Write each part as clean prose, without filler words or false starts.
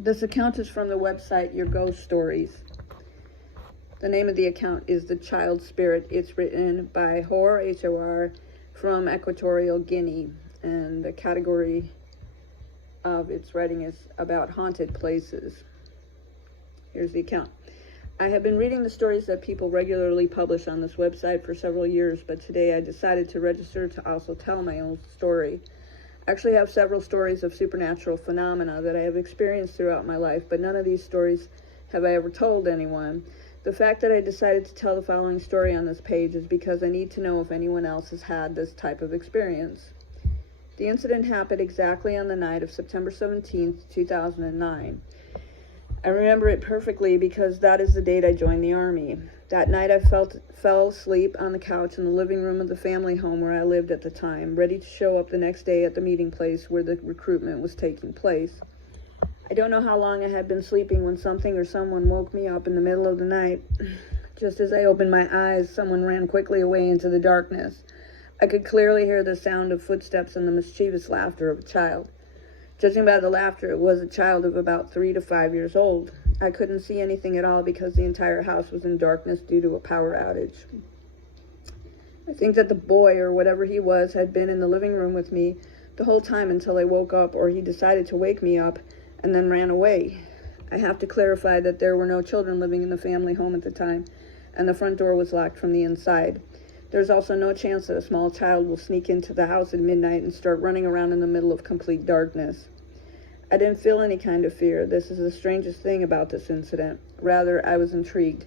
This account is from the website Your Ghost Stories. The name of the account is The Child Spirit. It's written by Hor, H-O-R, from Equatorial Guinea, and the category of its writing is about haunted places. Here's the account. I have been reading the stories that people regularly publish on this website for several years, but today I decided to register to also tell my own story. I actually have several stories of supernatural phenomena that I have experienced throughout my life, but none of these stories have I ever told anyone. The fact that I decided to tell the following story on this page is because I need to know if anyone else has had this type of experience. The incident happened exactly on the night of September 17th, 2009. I remember it perfectly because that is the date I joined the Army. That night I fell asleep on the couch in the living room of the family home where I lived at the time, ready to show up the next day at the meeting place where the recruitment was taking place. I don't know how long I had been sleeping when something or someone woke me up in the middle of the night. Just as I opened my eyes, someone ran quickly away into the darkness. I could clearly hear the sound of footsteps and the mischievous laughter of a child. Judging by the laughter, it was a child of about 3 to 5 years old. I couldn't see anything at all because the entire house was in darkness due to a power outage. I think that the boy, or whatever he was, had been in the living room with me the whole time until I woke up, or he decided to wake me up and then ran away. I have to clarify that there were no children living in the family home at the time, and the front door was locked from the inside. There's also no chance that a small child will sneak into the house at midnight and start running around in the middle of complete darkness. I didn't feel any kind of fear. This is the strangest thing about this incident. Rather, I was intrigued.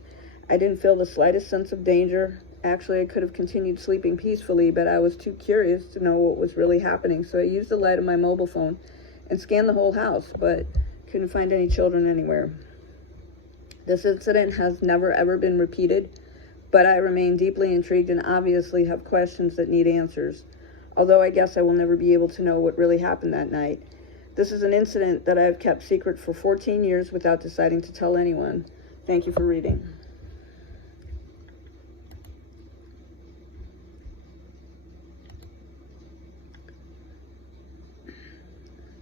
I didn't feel the slightest sense of danger. Actually, I could have continued sleeping peacefully, but I was too curious to know what was really happening, so I used the light of my mobile phone and scanned the whole house, but couldn't find any children anywhere. This incident has never ever been repeated, but I remain deeply intrigued and obviously have questions that need answers, although I guess I will never be able to know what really happened that night. This is an incident that I have kept secret for 14 years without deciding to tell anyone. Thank you for reading.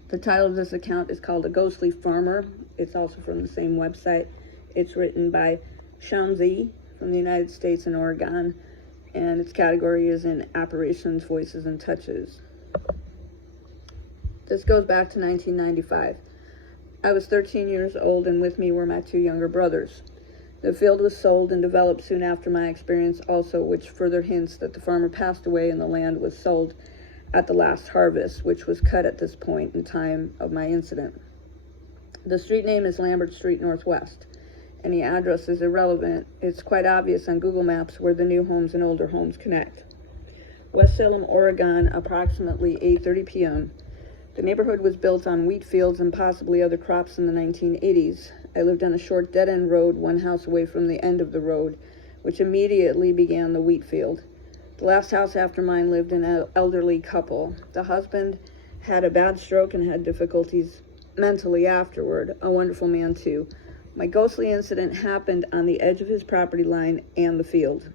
The title of this account is called A Ghostly Farmer. It's also from the same website. It's written by Shanzi from the United States and Oregon, and its category is in apparitions, voices, and touches. This goes back to 1995. I was 13 years old, and with me were my 2 younger brothers. The field was sold and developed soon after my experience also, which further hints that the farmer passed away and the land was sold at the last harvest, which was cut at this point in time of my incident. The street name is Lambert Street Northwest. Any address is irrelevant. It's quite obvious on Google Maps where the new homes and older homes connect. West Salem, Oregon, approximately 8:30 p.m. The neighborhood was built on wheat fields and possibly other crops in the 1980s. I lived on a short dead-end road, one house away from the end of the road, which immediately began the wheat field. The last house after mine lived an elderly couple. The husband had a bad stroke and had difficulties mentally afterward. A wonderful man, too. My ghostly incident happened on the edge of his property line and the field.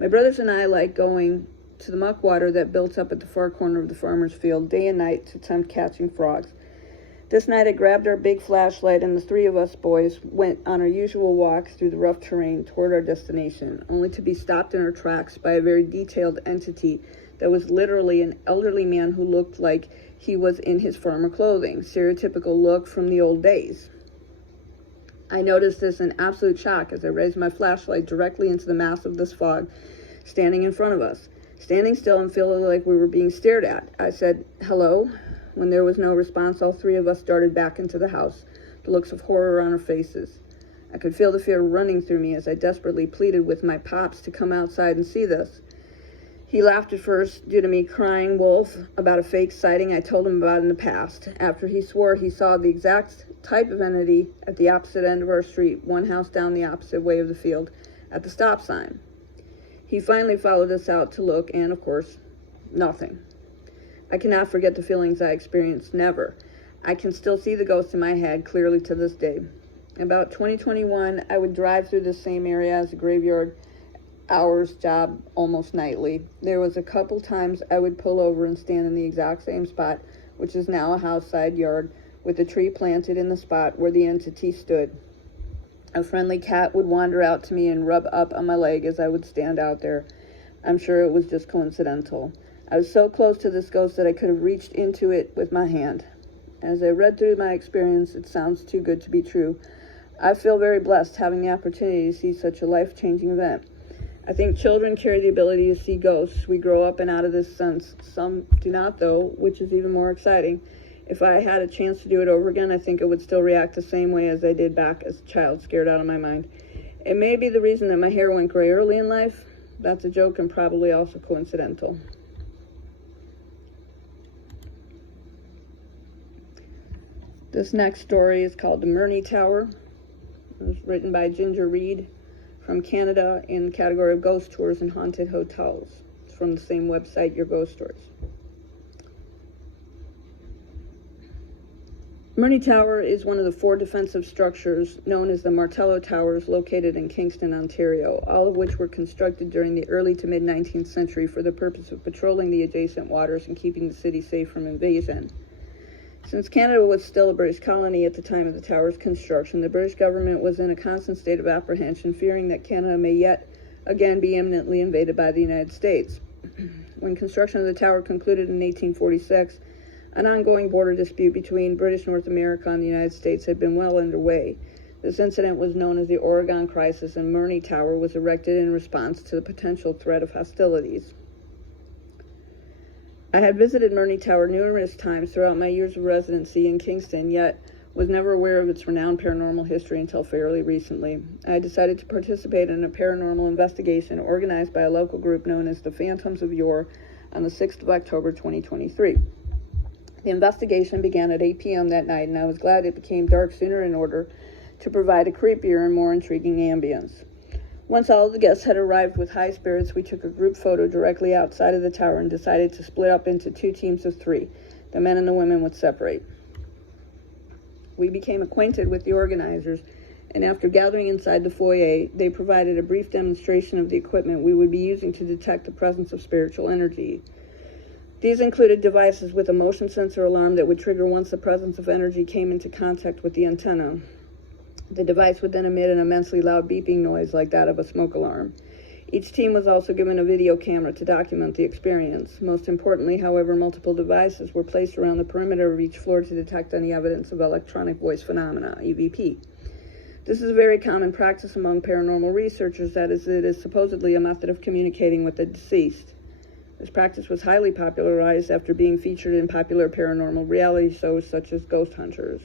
My brothers and I like going to the muck water that built up at the far corner of the farmer's field day and night to attempt catching frogs. This night I grabbed our big flashlight and the 3 of us boys went on our usual walk through the rough terrain toward our destination, only to be stopped in our tracks by a very detailed entity that was literally an elderly man who looked like he was in his farmer clothing, stereotypical look from the old days. I noticed this in absolute shock as I raised my flashlight directly into the mass of this fog standing in front of us. Standing still and feeling like we were being stared at, I said, "Hello?" When there was no response, all 3 of us darted back into the house, the looks of horror on our faces. I could feel the fear running through me as I desperately pleaded with my pops to come outside and see this. He laughed at first due to me crying wolf about a fake sighting I told him about in the past. After he swore he saw the exact type of entity at the opposite end of our street, one house down the opposite way of the field, at the stop sign. He finally followed us out to look, and of course, nothing. I cannot forget the feelings I experienced, never. I can still see the ghost in my head clearly to this day. About 2021, I would drive through the same area as a graveyard hours job almost nightly. There was a couple times I would pull over and stand in the exact same spot, which is now a house side yard with a tree planted in the spot where the entity stood. A friendly cat would wander out to me and rub up on my leg as I would stand out there. I'm sure it was just coincidental. I was so close to this ghost that I could have reached into it with my hand. As I read through my experience, it sounds too good to be true. I feel very blessed having the opportunity to see such a life-changing event. I think children carry the ability to see ghosts. We grow up and out of this sense. Some do not, though, which is even more exciting. If I had a chance to do it over again, I think I would still react the same way as I did back as a child, scared out of my mind. It may be the reason that my hair went gray early in life. That's a joke and probably also coincidental. This next story is called The Murney Tower. It was written by Ginger Reed from Canada in the category of ghost tours and haunted hotels. It's from the same website, Your Ghost Stories. Murney Tower is one of the 4 defensive structures known as the Martello Towers located in Kingston, Ontario, all of which were constructed during the early to mid-19th century for the purpose of patrolling the adjacent waters and keeping the city safe from invasion. Since Canada was still a British colony at the time of the tower's construction, the British government was in a constant state of apprehension, fearing that Canada may yet again be imminently invaded by the United States. When construction of the tower concluded in 1846, an ongoing border dispute between British North America and the United States had been well underway. This incident was known as the Oregon Crisis, and Murney Tower was erected in response to the potential threat of hostilities. I had visited Murney Tower numerous times throughout my years of residency in Kingston, yet was never aware of its renowned paranormal history until fairly recently. I decided to participate in a paranormal investigation organized by a local group known as the Phantoms of Yore on the 6th of October 2023. The investigation began at 8 p.m. that night, and I was glad it became dark sooner in order to provide a creepier and more intriguing ambience. Once all of the guests had arrived with high spirits, we took a group photo directly outside of the tower and decided to split up into 2 teams of 3. The men and the women would separate. We became acquainted with the organizers, and after gathering inside the foyer, they provided a brief demonstration of the equipment we would be using to detect the presence of spiritual energy. These included devices with a motion sensor alarm that would trigger once the presence of energy came into contact with the antenna. The device would then emit an immensely loud beeping noise like that of a smoke alarm. Each team was also given a video camera to document the experience. Most importantly, however, multiple devices were placed around the perimeter of each floor to detect any evidence of electronic voice phenomena, EVP. This is a very common practice among paranormal researchers, as it is supposedly a method of communicating with the deceased. This practice was highly popularized after being featured in popular paranormal reality shows such as Ghost Hunters.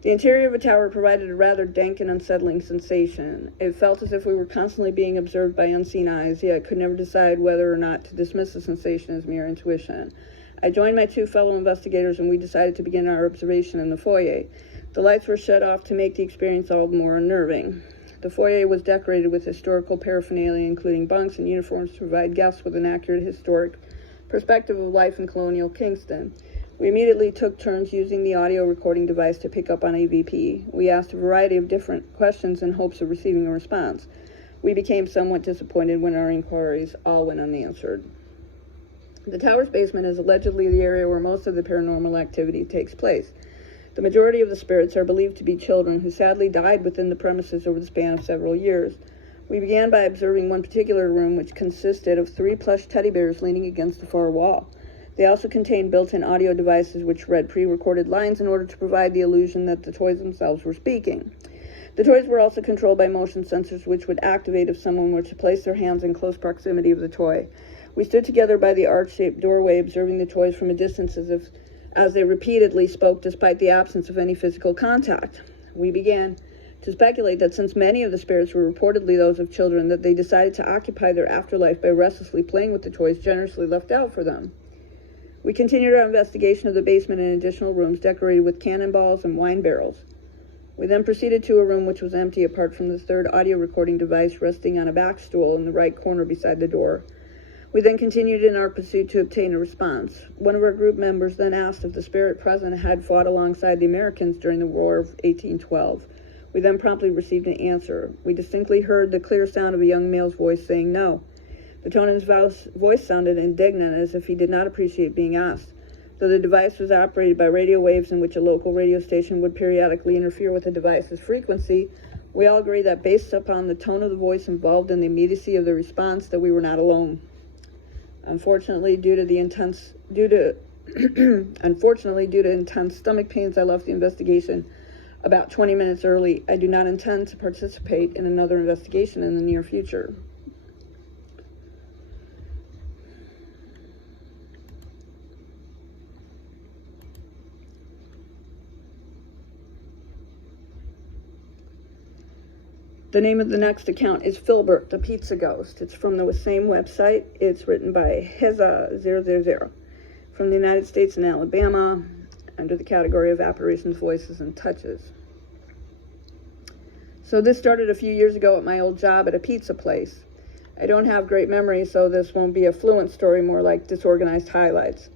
The interior of a tower provided a rather dank and unsettling sensation. It felt as if we were constantly being observed by unseen eyes, yet could never decide whether or not to dismiss the sensation as mere intuition. I joined my 2 fellow investigators, and we decided to begin our observation in the foyer. The lights were shut off to make the experience all the more unnerving. The foyer was decorated with historical paraphernalia, including bunks and uniforms, to provide guests with an accurate historic perspective of life in colonial Kingston. We immediately took turns using the audio recording device to pick up on EVP. We asked a variety of different questions in hopes of receiving a response. We became somewhat disappointed when our inquiries all went unanswered. The tower's basement is allegedly the area where most of the paranormal activity takes place. The majority of the spirits are believed to be children who sadly died within the premises over the span of several years. We began by observing one particular room, which consisted of 3 plush teddy bears leaning against the far wall. They also contained built-in audio devices which read pre-recorded lines in order to provide the illusion that the toys themselves were speaking. The toys were also controlled by motion sensors which would activate if someone were to place their hands in close proximity of the toy. We stood together by the arch-shaped doorway, observing the toys from a distance as they repeatedly spoke despite the absence of any physical contact. We began to speculate that since many of the spirits were reportedly those of children, that they decided to occupy their afterlife by restlessly playing with the toys generously left out for them. We continued our investigation of the basement and additional rooms decorated with cannonballs and wine barrels. We then proceeded to a room which was empty apart from the 3rd audio recording device resting on a back stool in the right corner beside the door. We then continued in our pursuit to obtain a response. One of our group members then asked if the spirit present had fought alongside the Americans during the War of 1812. We then promptly received an answer. We distinctly heard the clear sound of a young male's voice saying no. The tone in his voice sounded indignant, as if he did not appreciate being asked. Though the device was operated by radio waves in which a local radio station would periodically interfere with the device's frequency, we all agree that based upon the tone of the voice involved and the immediacy of the response, that we were not alone. Unfortunately, due to intense stomach pains, I left the investigation about 20 minutes early. I do not intend to participate in another investigation in the near future. The name of the next account is Philbert, the Pizza Ghost. It's from the same website. It's written by Heza000 from the United States and Alabama, under the category of apparitions, voices, and touches. So this started a few years ago at my old job at a pizza place. I don't have great memory, so this won't be a fluent story, more like disorganized highlights.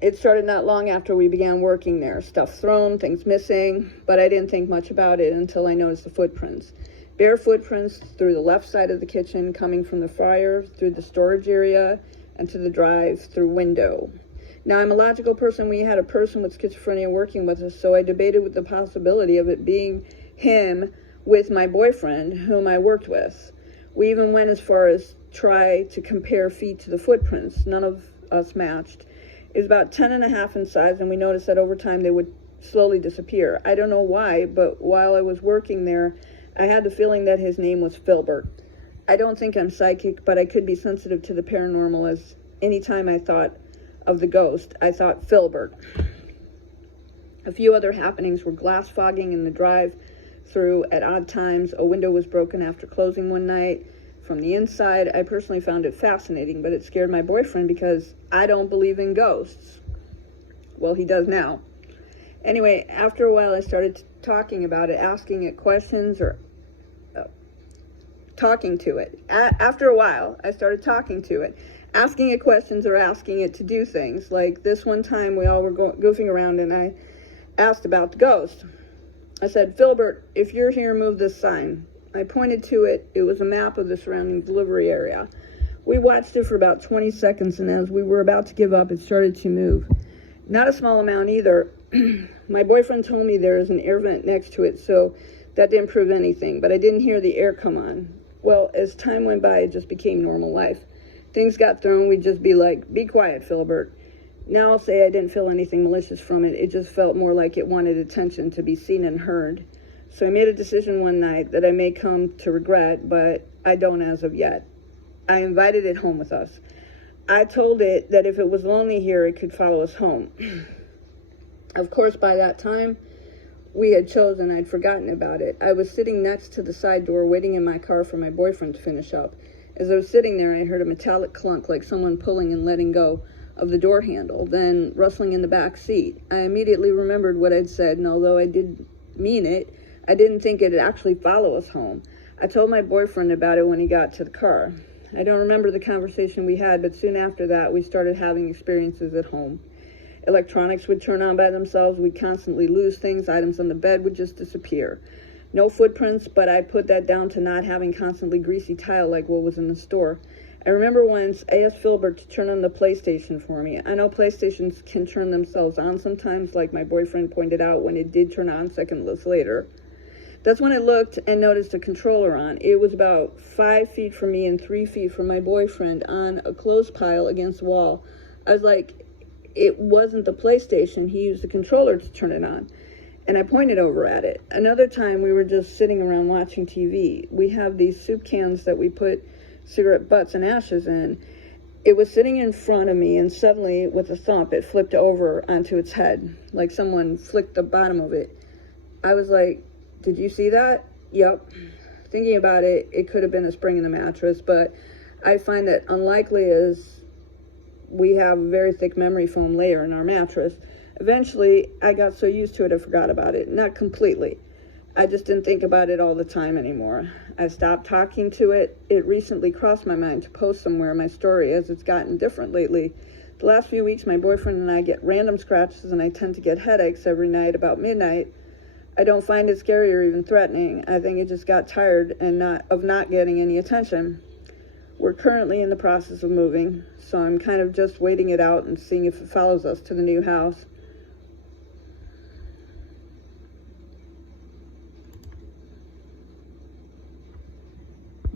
It started not long after we began working there. Stuff thrown, things missing, but I didn't think much about it until I noticed the footprints. Bare footprints through the left side of the kitchen, coming from the fryer, through the storage area, and to the drive-through window. Now, I'm a logical person. We had a person with schizophrenia working with us, so I debated with the possibility of it being him with my boyfriend, whom I worked with. We even went as far as try to compare feet to the footprints. None of us matched. It was about 10.5 in size, and we noticed that over time they would slowly disappear. I don't know why, but while I was working there, I had the feeling that his name was Philbert. I don't think I'm psychic, but I could be sensitive to the paranormal, as anytime I thought of the ghost, I thought Philbert. A few other happenings were glass fogging in the drive-through at odd times. A window was broken after closing one night from the inside. I personally found it fascinating, but it scared my boyfriend because I don't believe in ghosts. Well, he does now. Anyway, after a while, I started talking about it, asking it questions, or talking to it. After a while, I started talking to it, asking it questions or asking it to do things. Like this one time, we all were goofing around, and I asked about the ghost. I said, "Philbert, if you're here, move this sign." I pointed to it. It was a map of the surrounding delivery area. We watched it for about 20 seconds, and as we were about to give up, it started to move. Not a small amount either. My boyfriend told me there is an air vent next to it, so that didn't prove anything, but I didn't hear the air come on. Well, as time went by, it just became normal life. Things got thrown, we'd just be like, "Be quiet, Philbert." Now I'll say I didn't feel anything malicious from it. It just felt more like it wanted attention, to be seen and heard. So I made a decision one night that I may come to regret, but I don't as of yet. I invited it home with us. I told it that if it was lonely here, it could follow us home. Of course, by that time, we had chosen. I'd forgotten about it. I was sitting next to the side door, waiting in my car for my boyfriend to finish up. As I was sitting there, I heard a metallic clunk, like someone pulling and letting go of the door handle, then rustling in the back seat. I immediately remembered what I'd said, and although I did mean it, I didn't think it'd actually follow us home. I told my boyfriend about it when he got to the car. I don't remember the conversation we had, but soon after that, we started having experiences at home. Electronics would turn on by themselves. We'd constantly lose things. Items on the bed would just disappear. No footprints, but I put that down to not having constantly greasy tile like what was in the store. I remember once I asked Philbert to turn on the PlayStation for me. I know PlayStations can turn themselves on sometimes, like my boyfriend pointed out when it did turn on seconds later. That's when I looked and noticed a controller on. It was about 5 feet from me and 3 feet from my boyfriend on a clothes pile against the wall. I was like, it wasn't the PlayStation. He used the controller to turn it on. And I pointed over at it. Another time, we were just sitting around watching TV. We have these soup cans that we put cigarette butts and ashes in. It was sitting in front of me, and suddenly, with a thump, it flipped over onto its head, like someone flicked the bottom of it. I was like, "Did you see that?" "Yep." Thinking about it, it could have been a spring in the mattress, but I find that unlikely as we have a very thick memory foam layer in our mattress. Eventually, I got so used to it, I forgot about it. Not completely. I just didn't think about it all the time anymore. I stopped talking to it. It recently crossed my mind to post somewhere my story, as it's gotten different lately. The last few weeks, my boyfriend and I get random scratches, and I tend to get headaches every night about midnight. I don't find it scary or even threatening. I think it just got tired and of not getting any attention. We're currently in the process of moving, so I'm kind of just waiting it out and seeing if it follows us to the new house.